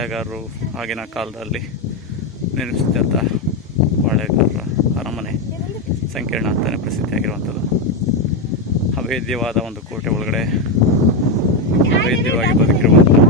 ಪಾಳೆಗಾರರು ಆಗಿನ ಕಾಲದಲ್ಲಿ ನಿರ್ಮಿಸುತ್ತಿದ್ದ ಪಾಳೆಗಾರರ ಅರಮನೆ ಸಂಕೀರ್ಣ ಅಂತಲೇ ಪ್ರಸಿದ್ಧಿಯಾಗಿರುವಂಥದ್ದು. ಅಭೇದ್ಯವಾದ ಒಂದು ಕೋಟೆ ಒಳಗಡೆ ಅಭೇದ್ಯವಾಗಿ ಬದುಕಿರುವಂಥ